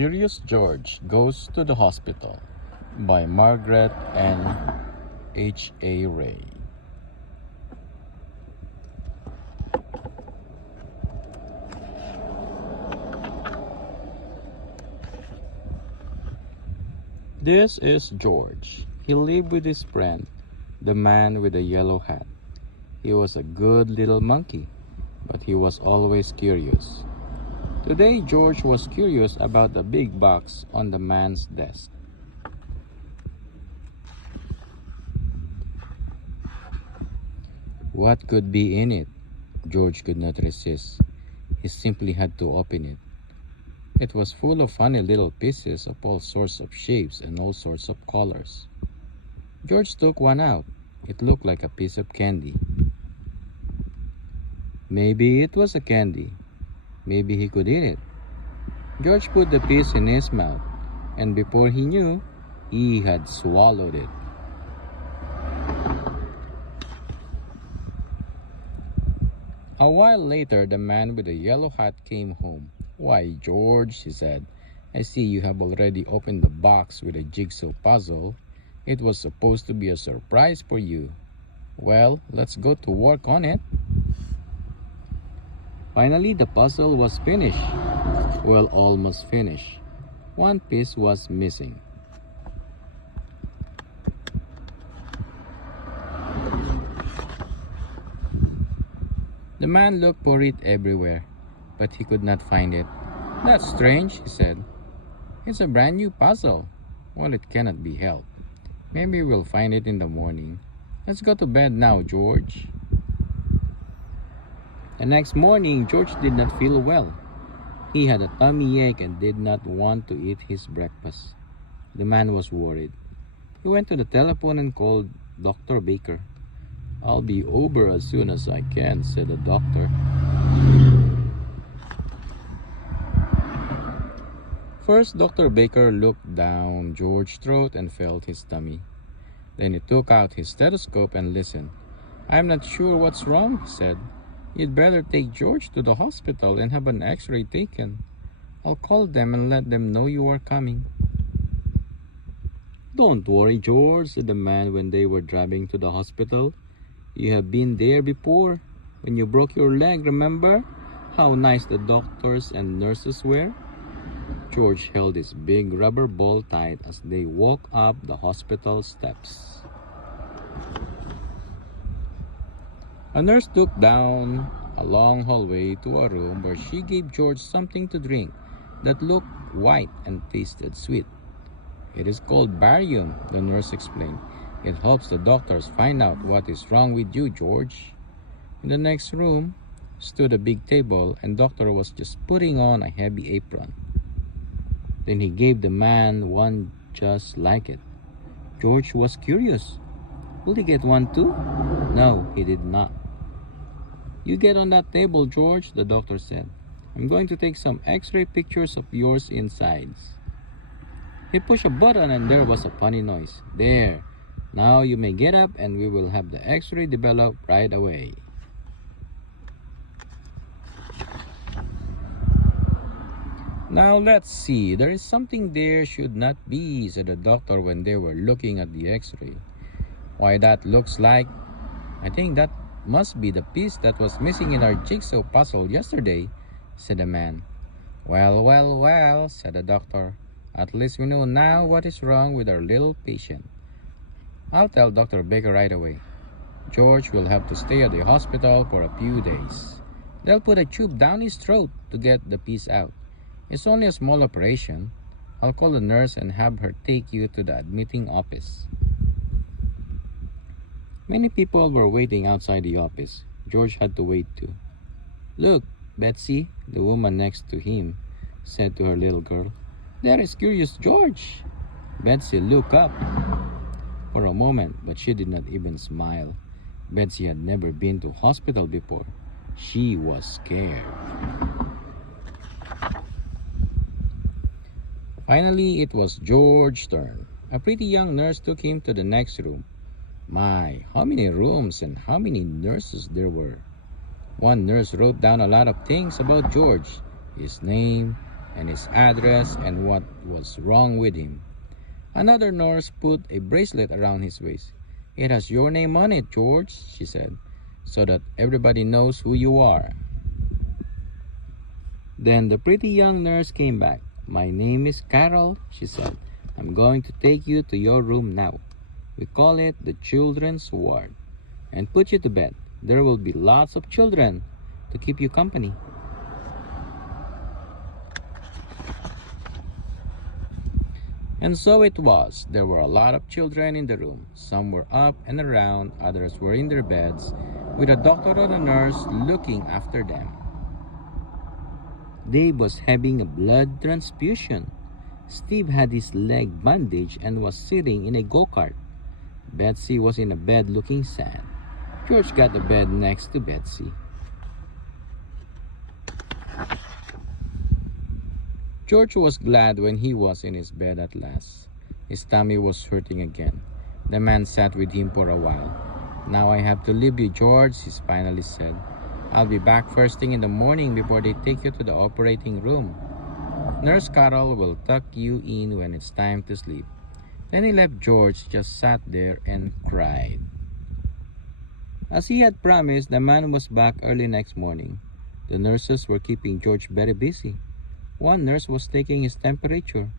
Curious George Goes to the Hospital by Margret and H.A. Ray. This is George. He lived with his friend, the man with the yellow hat. He was a good little monkey, but he was always curious. Today, George was curious about the big box on the man's desk. What could be in it? George could not resist. He simply had to open it. It was full of funny little pieces of all sorts of shapes and all sorts of colors. George took one out. It looked like a piece of candy. Maybe it was a candy. Maybe he could eat it. George put the piece in his mouth, and before he knew, he had swallowed it. A while later, the man with the yellow hat came home. "Why, George," he said, "I see you have already opened the box with a jigsaw puzzle. It was supposed to be a surprise for you. Well, let's go to work on it." Finally, the puzzle was finished. Well, almost finished. One piece was missing. The man looked for it everywhere, but he could not find it. "That's strange," he said. "It's a brand new puzzle. Well, it cannot be helped. Maybe we'll find it in the morning. Let's go to bed now, George." The next morning, George did not feel well. He had a tummy ache and did not want to eat his breakfast. The man was worried. He went to the telephone and called Dr. Baker. "I'll be over as soon as I can," said the doctor. First, Dr. Baker looked down George's throat and felt his tummy. Then he took out his stethoscope and listened. "I'm not sure what's wrong," he said. "You'd better take George to the hospital and have an x-ray taken. I'll call them and let them know you are coming." "Don't worry, George," said the man when they were driving to the hospital. "You have been there before, when you broke your leg, remember? How nice the doctors and nurses were." George held his big rubber ball tight as they walked up the hospital steps. A nurse took down a long hallway to a room where she gave George something to drink that looked white and tasted sweet. "It is called barium," the nurse explained. "It helps the doctors find out what is wrong with you, George." In the next room stood a big table, and the doctor was just putting on a heavy apron. Then he gave the man one just like it. George was curious. Will he get one too? No, he did not. "You get on that table, George," the doctor said. "I'm going to take some x-ray pictures of yours insides." He pushed a button and there was a funny noise. "There. Now you may get up and we will have the x-ray developed right away." "Now let's see. There is something there should not be," said the doctor when they were looking at the x-ray. "Why, that looks like... I think that must be the piece that was missing in our jigsaw puzzle yesterday," said the man. Well, well, well," said the doctor. "At least we know now what is wrong with our little patient. I'll tell Dr. Baker right away. George will have to stay at the hospital for a few days. They'll put a tube down his throat to get the piece out. It's only a small operation. I'll call the nurse and have her take you to the admitting office." Many people were waiting outside the office. George had to wait too. "Look, Betsy," the woman next to him said to her little girl. "There is Curious George." Betsy looked up for a moment, but she did not even smile. Betsy had never been to hospital before. She was scared. Finally, it was George's turn. A pretty young nurse took him to the next room. My, how many rooms and how many nurses there were. One nurse wrote down a lot of things about George. His name, and his address and what was wrong with him. Another nurse put a bracelet around his waist. "It has your name on it, George," she said, "so that everybody knows who you are." Then the pretty young nurse came back. "My name is Carol," she said. "I'm going to take you to your room now. We call it the children's ward, and put you to bed. There will be lots of children to keep you company." And so it was. There were a lot of children in the room. Some were up and around, others were in their beds, with a doctor or a nurse looking after them. Dave was having a blood transfusion. Steve had his leg bandaged and was sitting in a go-kart. Betsy was in a bed looking sad. George got the bed next to Betsy. George was glad when he was in his bed at last. His tummy was hurting again. The man sat with him for a while. "Now I have to leave you, George," he finally said. "I'll be back first thing in the morning before they take you to the operating room. Nurse Carol will tuck you in when it's time to sleep." Then he left. George just sat there and cried. As he had promised, the man was back early next morning. The nurses were keeping George very busy. One nurse was taking his temperature.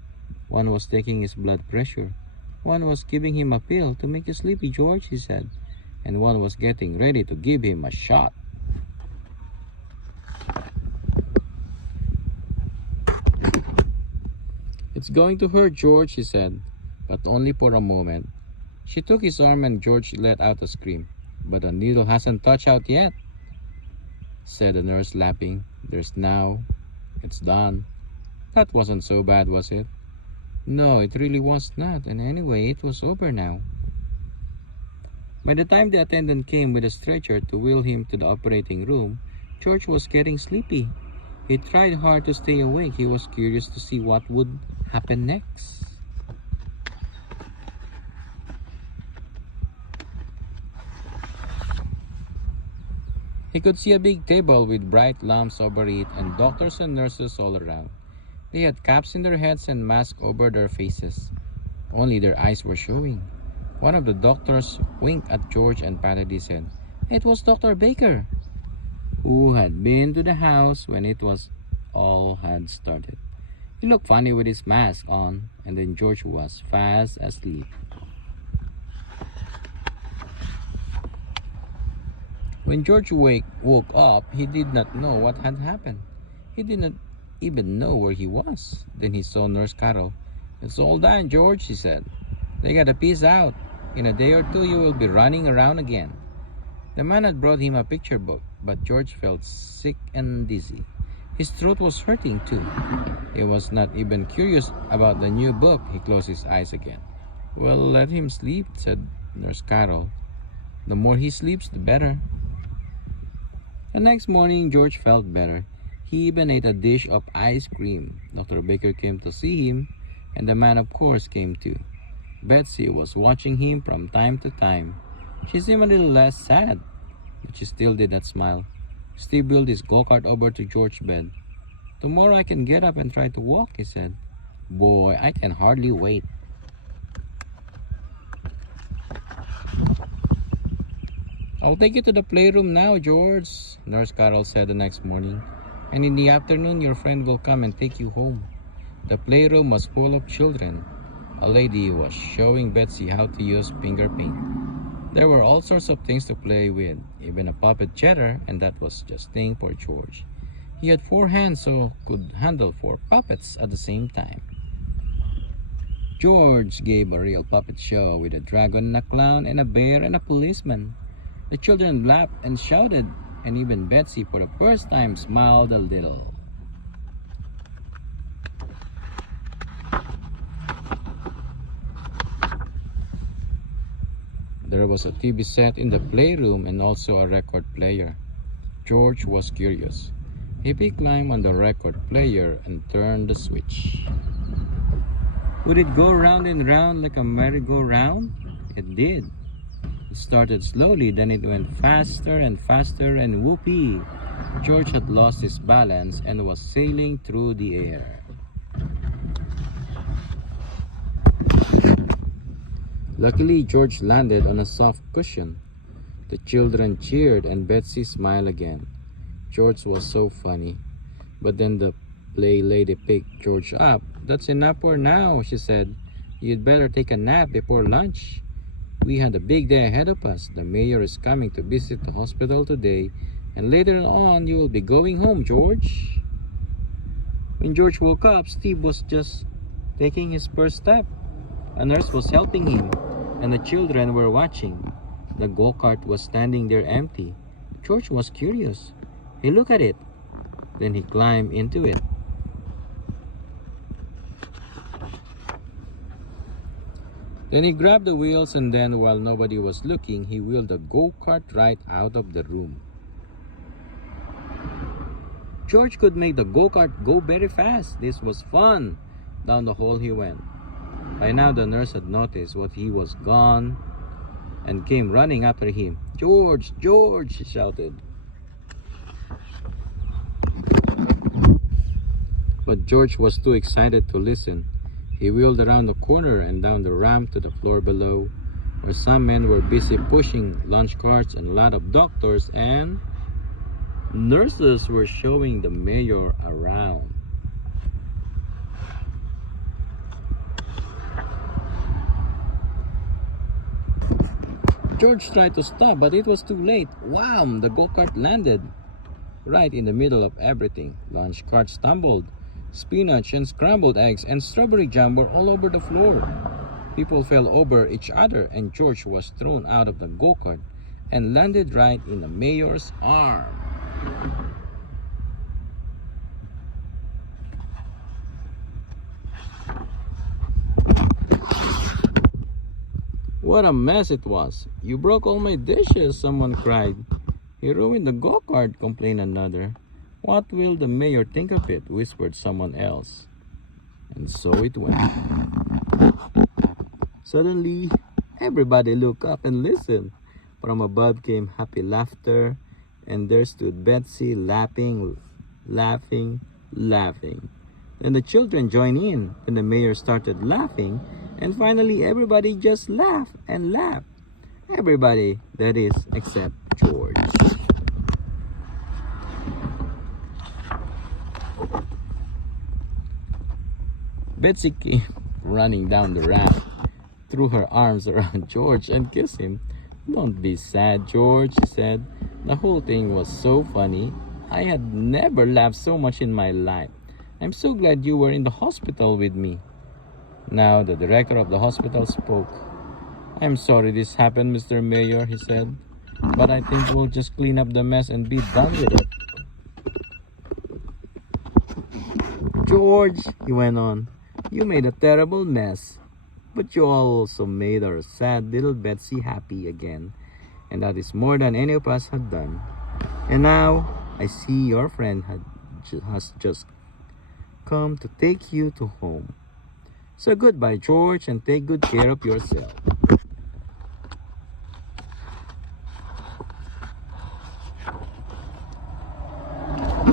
One was taking his blood pressure. One was giving him a pill to make you sleepy, George, he said. And one was getting ready to give him a shot. "It's going to hurt, George," he said, but only for a moment. She took his arm and George let out a scream. "But the needle hasn't touched out yet," said the nurse, laughing. "There's now. It's done." "That wasn't so bad, was it?" "No, it really was not, and anyway, it was over now." By the time the attendant came with a stretcher to wheel him to the operating room, George was getting sleepy. He tried hard to stay awake. He was curious to see what would happen next. He could see a big table with bright lamps over it and doctors and nurses all around. They had caps in their heads and masks over their faces. Only their eyes were showing. One of the doctors winked at George and patted his head. It was Dr. Baker, who had been to the house when it was all had started. He looked funny with his mask on, and then George was fast asleep. When George woke up, he did not know what had happened. He did not even know where he was. Then he saw Nurse Carol. "It's all done, George," she said. "They got a piece out. In a day or two, you will be running around again." The man had brought him a picture book, but George felt sick and dizzy. His throat was hurting too. He was not even curious about the new book. He closed his eyes again. "Well, let him sleep," said Nurse Carol. "The more he sleeps, the better." The next morning, George felt better. He even ate a dish of ice cream. Dr. Baker came to see him, and the man, of course, came too. Betsy was watching him from time to time. She seemed a little less sad, but she still did not smile. Steve wheeled his go-kart over to George's bed. "Tomorrow I can get up and try to walk," he said. "Boy, I can hardly wait." "I'll take you to the playroom now, George," Nurse Carol said the next morning. "And in the afternoon, your friend will come and take you home." The playroom was full of children. A lady was showing Betsy how to use finger paint. There were all sorts of things to play with, even a puppet chatter, and that was just thing for George. He had 4 hands, so could handle 4 puppets at the same time. George gave a real puppet show with a dragon, a clown, and a bear, and a policeman. The children laughed and shouted, and even Betsy, for the first time, smiled a little. There was a TV set in the playroom and also a record player. George was curious. He climbed on the record player and turned the switch. Would it go round and round like a merry-go-round? It did. It started slowly, then it went faster and faster, and whoopee! George had lost his balance and was sailing through the air. Luckily, George landed on a soft cushion. The children cheered and Betsy smiled again. George was so funny. But then the play lady picked George up. "That's enough for now," she said. "You'd better take a nap before lunch. We had a big day ahead of us. The mayor is coming to visit the hospital today, and later on you will be going home, George." When George woke up, Steve was just taking his first step. A nurse was helping him, and the children were watching. The go-kart was standing there empty. George was curious. He looked at it. Then he climbed into it. Then he grabbed the wheels, and then, while nobody was looking, he wheeled the go-kart right out of the room. George could make the go-kart go very fast. This was fun. Down the hall he went. By now the nurse had noticed what he was gone and came running after him. "George, George!" she shouted. But George was too excited to listen. He wheeled around the corner and down the ramp to the floor below, where some men were busy pushing lunch carts, and a lot of doctors and nurses were showing the mayor around. George tried to stop, but it was too late. Wham! The go-kart landed right in the middle of everything. Lunch carts tumbled. Spinach and scrambled eggs and strawberry jam were all over the floor. People fell over each other, and George was thrown out of the go-kart and landed right in the mayor's arm. What a mess it was. "You broke all my dishes," someone cried. "You ruined the go-kart," complained another. "What will the mayor think of it?" whispered someone else. And so it went. Suddenly, everybody looked up and listened. From above came happy laughter, and there stood Betsy laughing. Then the children joined in, and the mayor started laughing, and finally everybody just laughed and laughed. Everybody, that is, except George. Betsy came running down the ramp, threw her arms around George and kissed him. "Don't be sad, George," she said. "The whole thing was so funny. I had never laughed so much in my life. I'm so glad you were in the hospital with me." Now the director of the hospital spoke. "I'm sorry this happened, Mr. Mayor," he said, "but I think we'll just clean up the mess and be done with it." "George," he went on, "you made a terrible mess, but you also made our sad little Betsy happy again, and that is more than any of us had done. And now I see your friend has just come to take you to home. So goodbye, George, and take good care of yourself."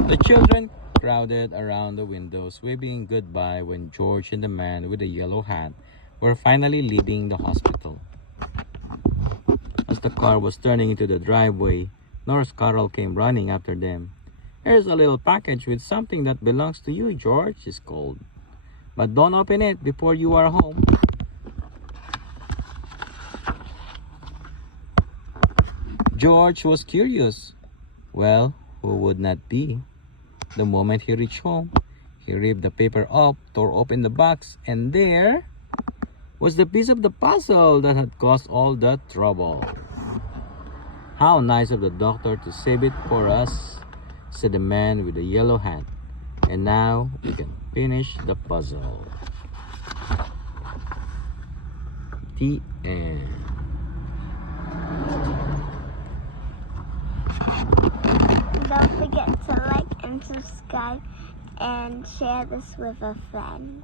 The children crowded around the windows, waving goodbye when George and the man with the yellow hat were finally leaving the hospital. As the car was turning into the driveway, Nurse Carol came running after them. "Here's a little package with something that belongs to you, George," she called. "But don't open it before you are home." George was curious. Well, who would not be? The moment he reached home, he ripped the paper up, tore open the box, and there was the piece of the puzzle that had caused all the trouble. "How nice of the doctor to save it for us," said the man with the yellow hat. "And now we can finish the puzzle." The end. Don't forget to like and subscribe and share this with a friend.